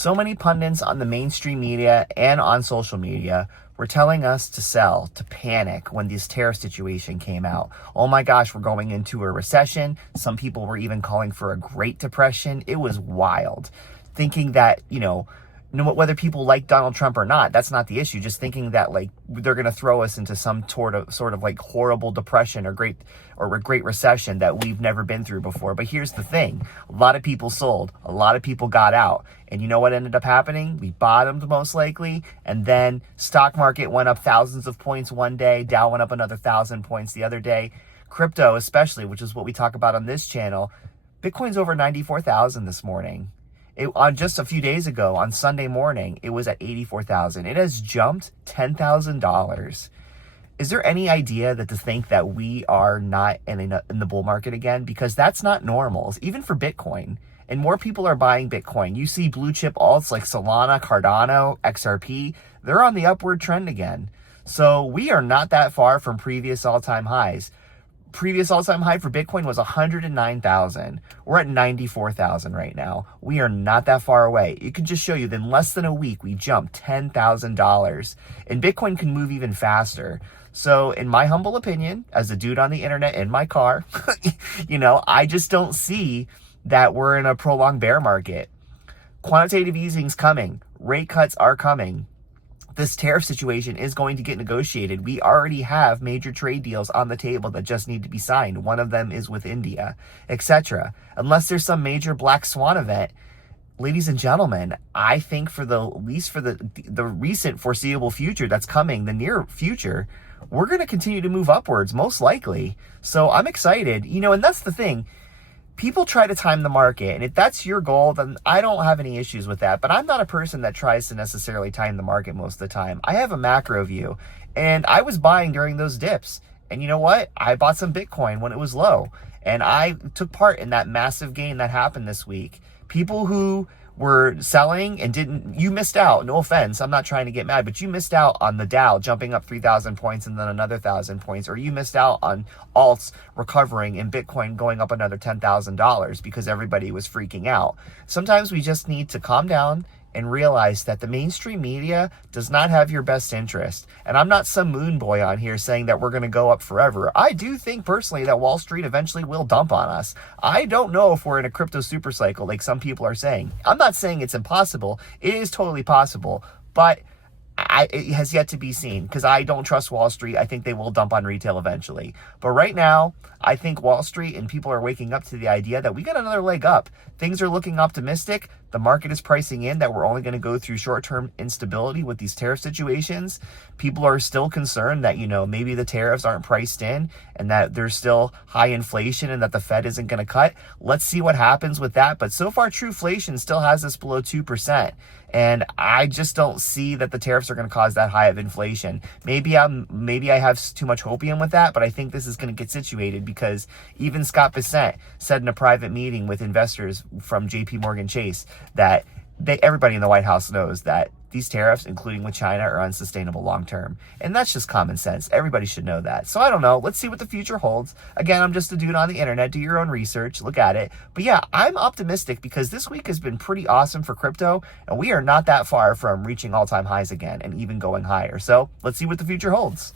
So many pundits on the mainstream media and on social media were telling us to sell, to panic when this tariff situation came out. Oh my gosh, we're going into a recession. Some people were even calling for a Great Depression. It was wild. Thinking that, whether people like Donald Trump or not, that's not the issue. Just thinking that like they're going to throw us into some sort of like horrible depression or a great recession that we've never been through before. But here's the thing. A lot of people sold. A lot of people got out. And you know what ended up happening? We bottomed most likely. And then stock market went up thousands of points one day. Dow went up another 1,000 points the other day. Crypto especially, which is what we talk about on this channel. Bitcoin's over 94,000 this morning. On just a few days ago, on Sunday morning, it was at 84,000. It has jumped $10,000. Is there any idea to think that we are not in the bull market again? Because that's not normal, even for Bitcoin. And more people are buying Bitcoin. You see blue chip alts like Solana, Cardano, XRP. They're on the upward trend again. So we are not that far from previous all-time highs. Previous all-time high for Bitcoin was 109,000. We're at 94,000 right now. We are not that far away. It can just show you that in less than a week, we jumped $10,000. And Bitcoin can move even faster. So in my humble opinion, as a dude on the internet in my car, I just don't see that we're in a prolonged bear market. Quantitative easing's coming. Rate cuts are coming. This tariff situation is going to get negotiated. We already have major trade deals on the table that just need to be signed. One of them is with India, etc. Unless there's some major black swan event, ladies and gentlemen, I think for the recent foreseeable future that's coming, the near future, we're going to continue to move upwards, most likely. So I'm excited, and that's the thing. People try to time the market, and if that's your goal, then I don't have any issues with that. But I'm not a person that tries to necessarily time the market most of the time. I have a macro view, and I was buying during those dips. And you know what? I bought some Bitcoin when it was low, and I took part in that massive gain that happened this week. People who were selling and you missed out. No offense, I'm not trying to get mad, but you missed out on the Dow jumping up 3,000 points and then another 1,000 points, or you missed out on alts recovering and Bitcoin going up another $10,000 because everybody was freaking out. Sometimes we just need to calm down and realize that the mainstream media does not have your best interest. And I'm not some moon boy on here saying that we're going to go up forever. I do think personally that Wall Street eventually will dump on us. I don't know if we're in a crypto super cycle like some people are saying. I'm not saying it's impossible. It is totally possible, but it has yet to be seen because I don't trust Wall Street. I think they will dump on retail eventually. But right now, I think Wall Street and people are waking up to the idea that we got another leg up. Things are looking optimistic. The market is pricing in that we're only going to go through short-term instability with these tariff situations. People are still concerned that, maybe the tariffs aren't priced in and that there's still high inflation and that the Fed isn't going to cut. Let's see what happens with that. But so far, Trueflation still has us below 2%. And I just don't see that the tariffs are going to cause that high of inflation. Maybe I have too much hopium with that, but I think this is going to get situated because even Scott Bessent said in a private meeting with investors from JP Morgan Chase that everybody in the White House knows that these tariffs, including with China, are unsustainable long term. And that's just common sense. Everybody should know that. So I don't know. Let's see what the future holds. Again, I'm just a dude on the internet. Do your own research. Look at it. But yeah, I'm optimistic because this week has been pretty awesome for crypto. And we are not that far from reaching all-time highs again and even going higher. So let's see what the future holds.